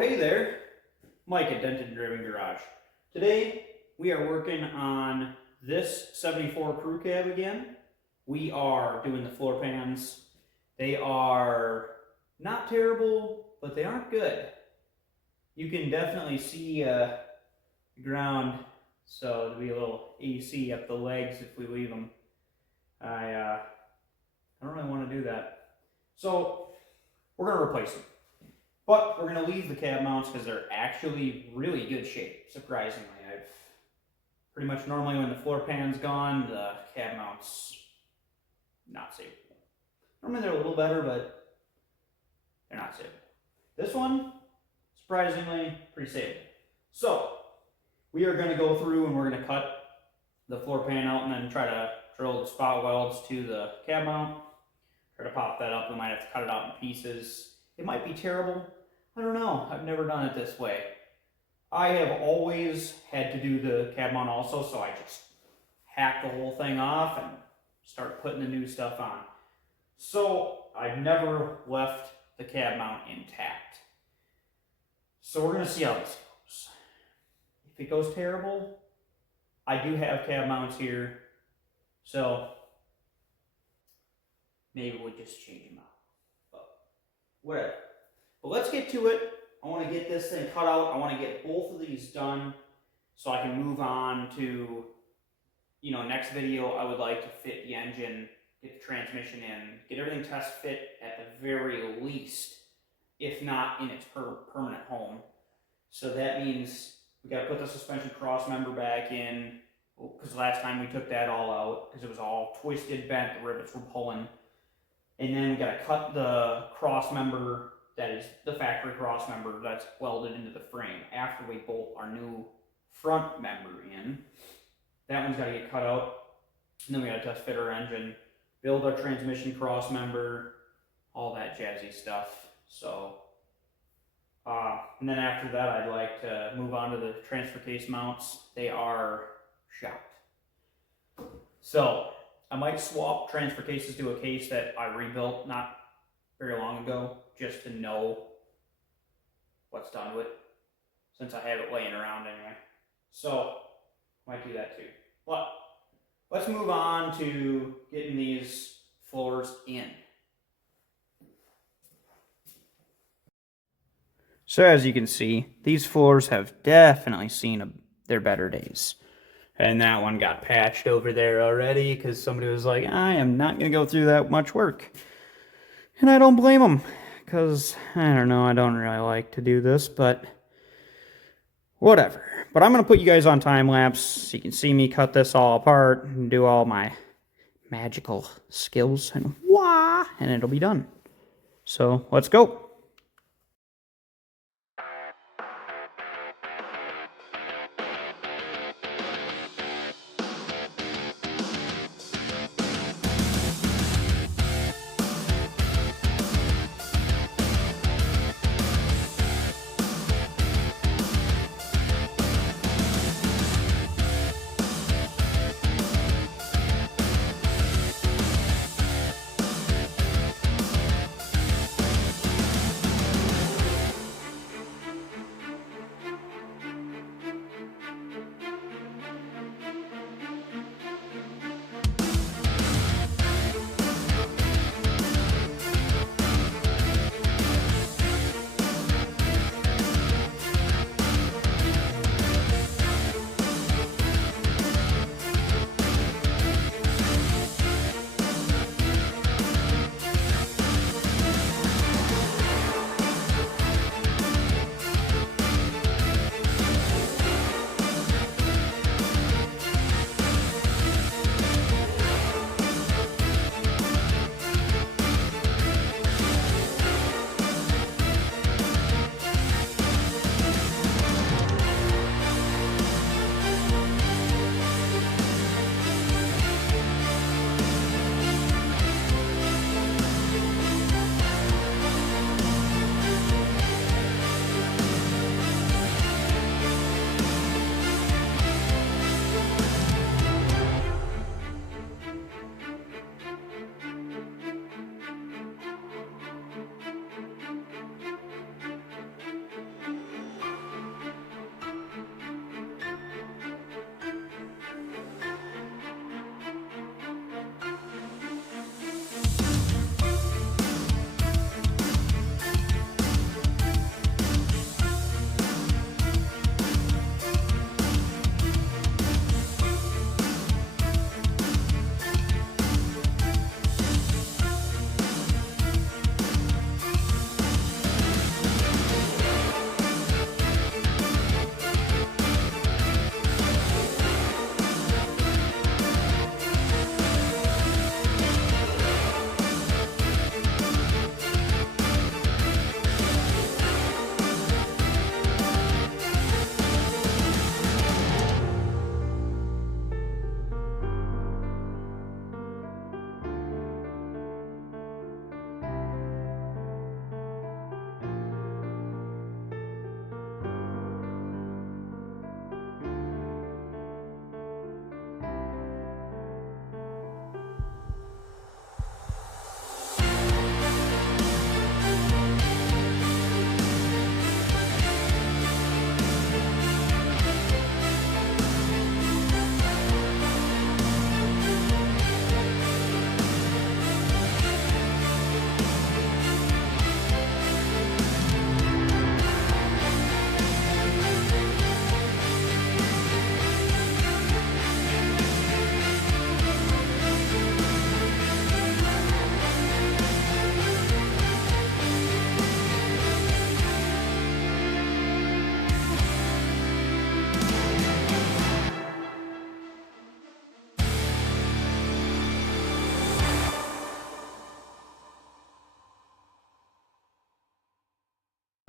Hey there, Mike at Denton Driven Garage. Today we are working on this 74 Crew Cab again. We are doing the floor pans. They are not terrible, but they aren't good. You can definitely see the ground, so there'll be a little AC up the legs if we leave them. I don't really want to do that. So we're going to replace them. But we're going to leave the cab mounts because they're actually really good shape, surprisingly. I've pretty much normally when the floor pan's gone, the cab mounts not savable. Normally they're a little better, but they're not savable. This one, surprisingly, pretty savable. So we are going to go through and we're going to cut the floor pan out and then try to drill the spot welds to the cab mount. Try to pop that up. We might have to cut it out in pieces. It might be terrible. I don't know. I've never done it this way. I have always had to do the cab mount also, so I just hack the whole thing off and start putting the new stuff on. So I've never left the cab mount intact. So we're going to see how this goes. If it goes terrible, I do have cab mounts here, so maybe we'll just change them out. But whatever. But let's get to it. I want to get this thing cut out. I want to get both of these done so I can move on to, next video. I would like to fit the engine, get the transmission in, get everything test fit at the very least, if not in its permanent home. So that means we got to put the suspension cross member back in, because last time we took that all out because it was all twisted, bent, the rivets were pulling. And then we got to cut the cross member, that is the factory cross member that's welded into the frame after we bolt our new front member in. That one's got to get cut out. And then we got to test fit our engine, build our transmission cross member, all that jazzy stuff. So, and then after that, I'd like to move on to the transfer case mounts. They are shot. So I might swap transfer cases to a case that I rebuilt not very long ago, just to know what's done with it, since I have it laying around anyway. So might do that too. But let's move on to getting these floors in. So as you can see, these floors have definitely seen their better days. And that one got patched over there already because somebody was like, I am not going to go through that much work. And I don't blame them, because, I don't know, I don't really like to do this, but whatever. But I'm going to put you guys on time lapse so you can see me cut this all apart and do all my magical skills, and and it'll be done. So let's go.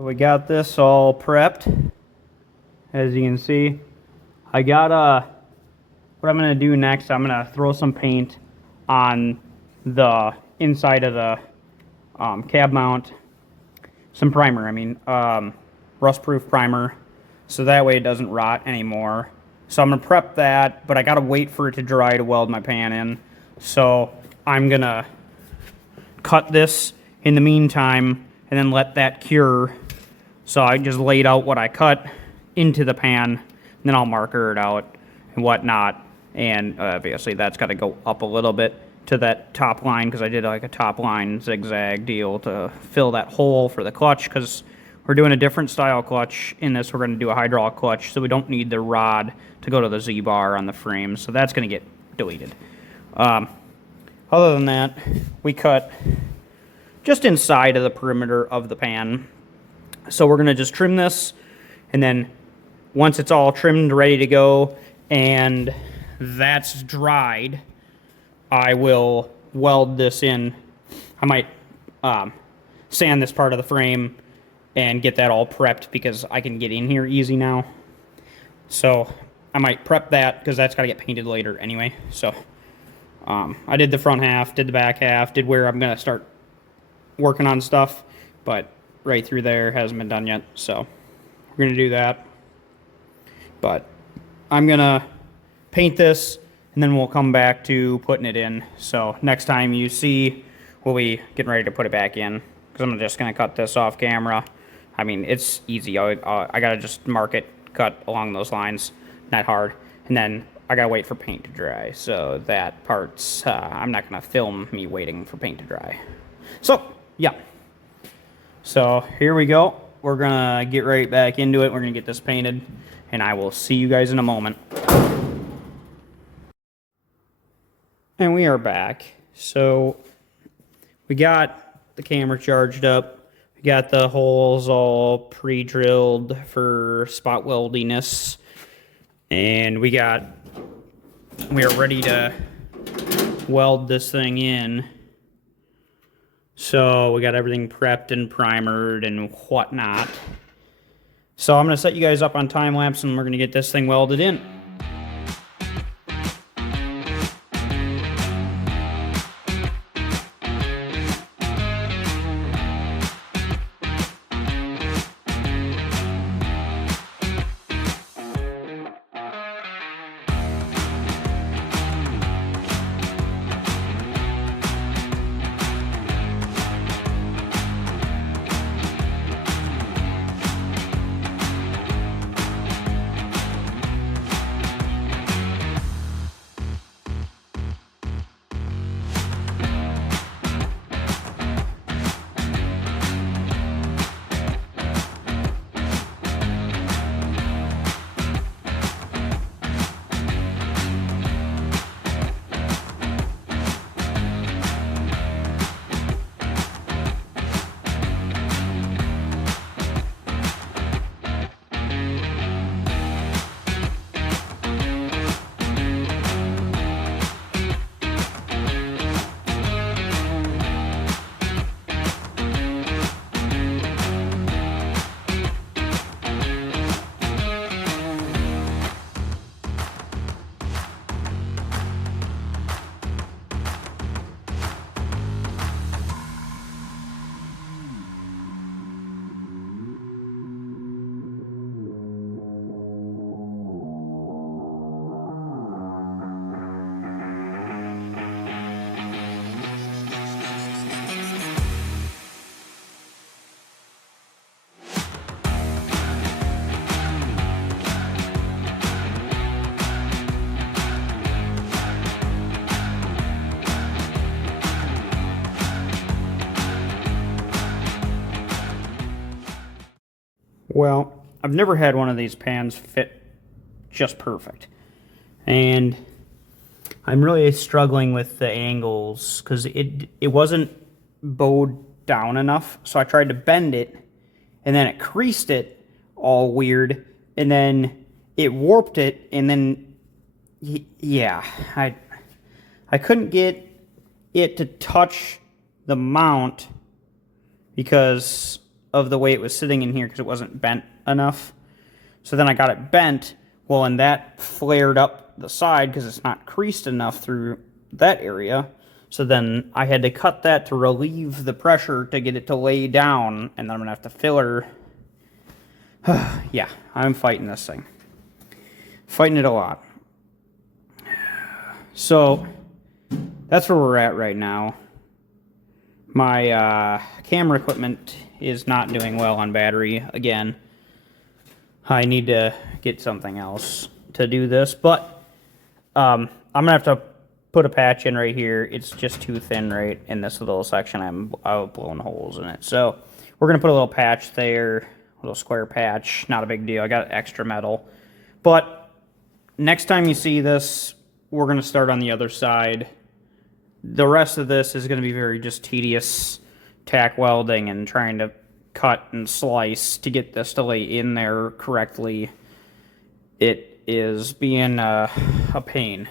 So we got this all prepped. As you can see, I got what I'm gonna do next, I'm gonna throw some paint on the inside of the cab mount. Some primer, rust-proof primer, so that way it doesn't rot anymore. So I'm gonna prep that, but I gotta wait for it to dry to weld my pan in. So I'm gonna cut this in the meantime and then let that cure. So I just laid out what I cut into the pan, and then I'll marker it out and whatnot. And obviously that's got to go up a little bit to that top line, because I did like a top line zigzag deal to fill that hole for the clutch, because we're doing a different style clutch in this. We're going to do a hydraulic clutch, so we don't need the rod to go to the Z-bar on the frame, so that's going to get deleted. Other than that, we cut just inside of the perimeter of the pan. So we're going to just trim this, and then once it's all trimmed, ready to go, and that's dried, I will weld this in. I might sand this part of the frame and get that all prepped, because I can get in here easy now. So I might prep that, because that's got to get painted later anyway. So I did the front half, did the back half, did where I'm going to start working on stuff, but right through there hasn't been done yet. So we're going to do that. But I'm going to paint this, and then we'll come back to putting it in. So next time you see, we'll be getting ready to put it back in, because I'm just going to cut this off camera. I mean, it's easy. I got to just mark it, cut along those lines, not hard. And then I got to wait for paint to dry. So that part's, I'm not going to film me waiting for paint to dry. So, yeah. So here we go. We're going to get right back into it. We're going to get this painted, and I will see you guys in a moment. And we are back. So we got the camera charged up. We got the holes all pre-drilled for spot weldiness. And we are ready to weld this thing in. So we got everything prepped and primered and whatnot. So I'm going to set you guys up on time lapse, and we're going to get this thing welded in. Well, I've never had one of these pans fit just perfect. And I'm really struggling with the angles, because it wasn't bowed down enough. So I tried to bend it, and then it creased it all weird, and then it warped it, and then, yeah, I couldn't get it to touch the mount, because of the way it was sitting in here because it wasn't bent enough. So then I got it bent, well, and that flared up the side because it's not creased enough through that area. So then I had to cut that to relieve the pressure to get it to lay down, and then I'm going to have to filler. Yeah, I'm fighting this thing. Fighting it a lot. So that's where we're at right now. My camera equipment is not doing well on battery again. I need to get something else to do this, but I'm going to have to put a patch in right here. It's just too thin right in this little section. I've blown holes in it. So we're going to put a little patch there, a little square patch. Not a big deal. I got extra metal. But next time you see this, we're going to start on the other side. The rest of this is going to be very just tedious tack welding and trying to cut and slice to get this to lay in there correctly. It is being a pain.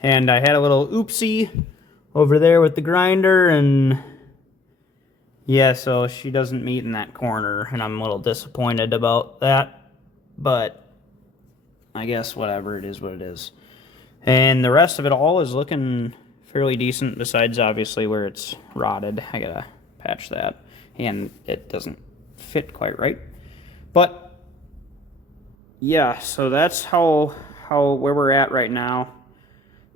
And I had a little oopsie over there with the grinder, and yeah, so she doesn't meet in that corner, and I'm a little disappointed about that, but I guess whatever, it is what it is. And the rest of it all is looking fairly decent, besides obviously where it's rotted. I gotta patch that, and it doesn't fit quite right. But yeah, so that's where we're at right now.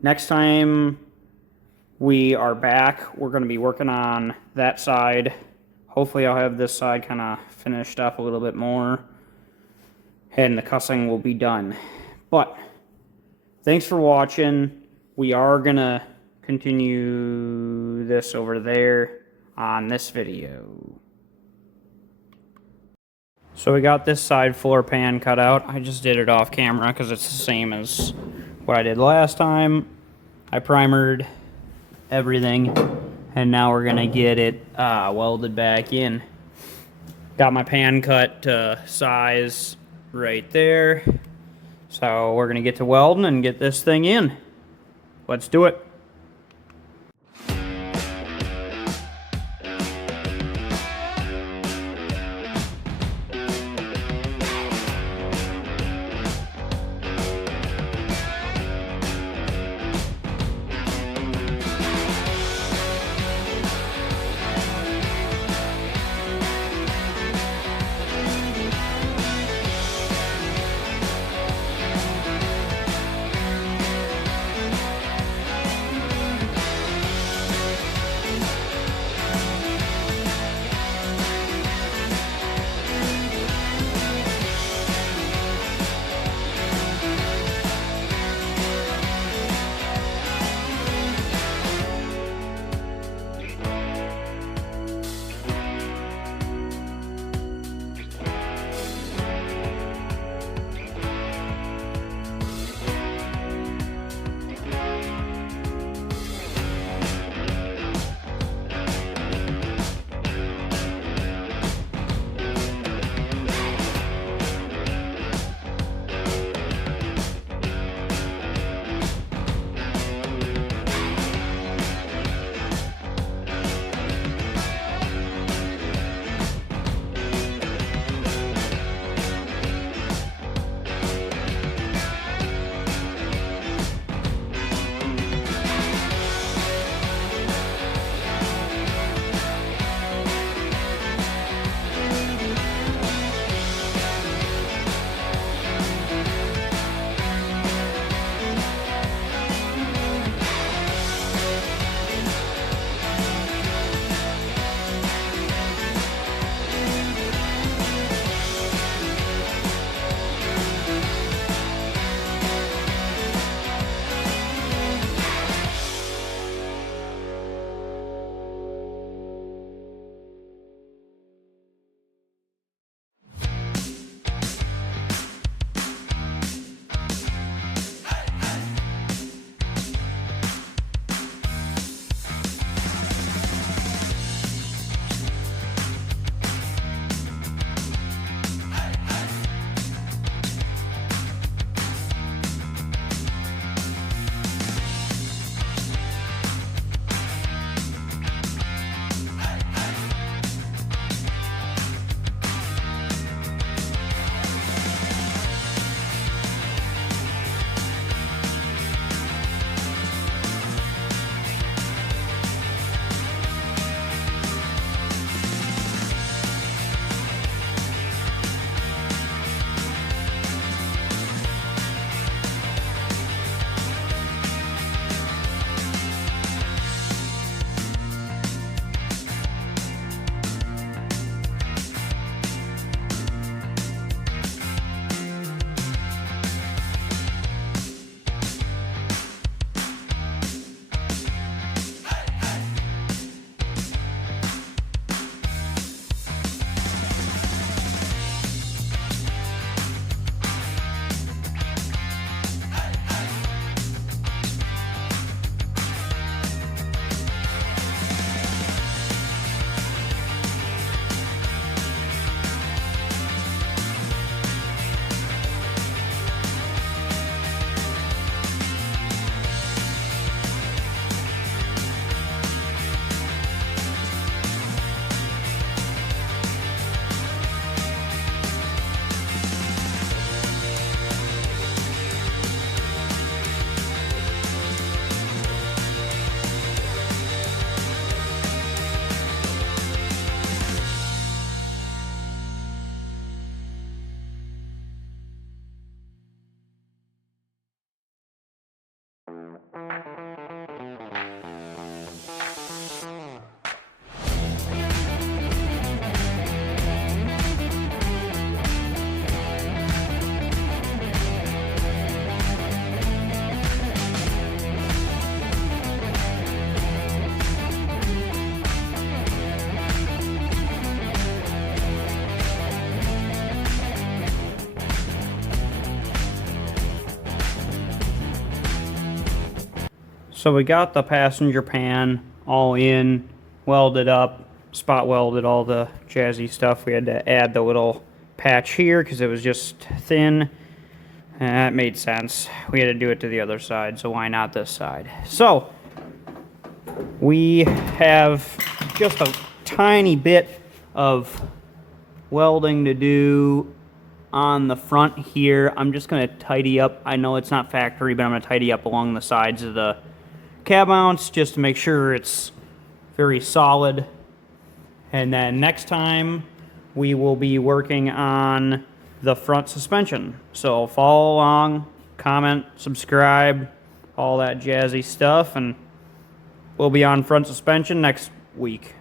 Next time we are back, we're going to be working on that side. Hopefully I'll have this side kind of finished up a little bit more, and the cussing will be done. But thanks for watching. We are going to continue this over there on this video. So we got this side floor pan cut out. I just did it off camera because it's the same as what I did last time. I primered everything, and now we're gonna get it welded back in. Got my pan cut to size right there. So we're gonna get to welding and get this thing in. Let's do it. So we got the passenger pan all in, welded up, spot welded all the jazzy stuff. We had to add the little patch here because it was just thin. And that made sense. We had to do it to the other side, so why not this side? So we have just a tiny bit of welding to do on the front here. I'm just going to tidy up. I know it's not factory, but I'm going to tidy up along the sides of the cab mounts just to make sure it's very solid. And then next time we will be working on the front suspension. So follow along, comment, subscribe, all that jazzy stuff, and we'll be on front suspension next week.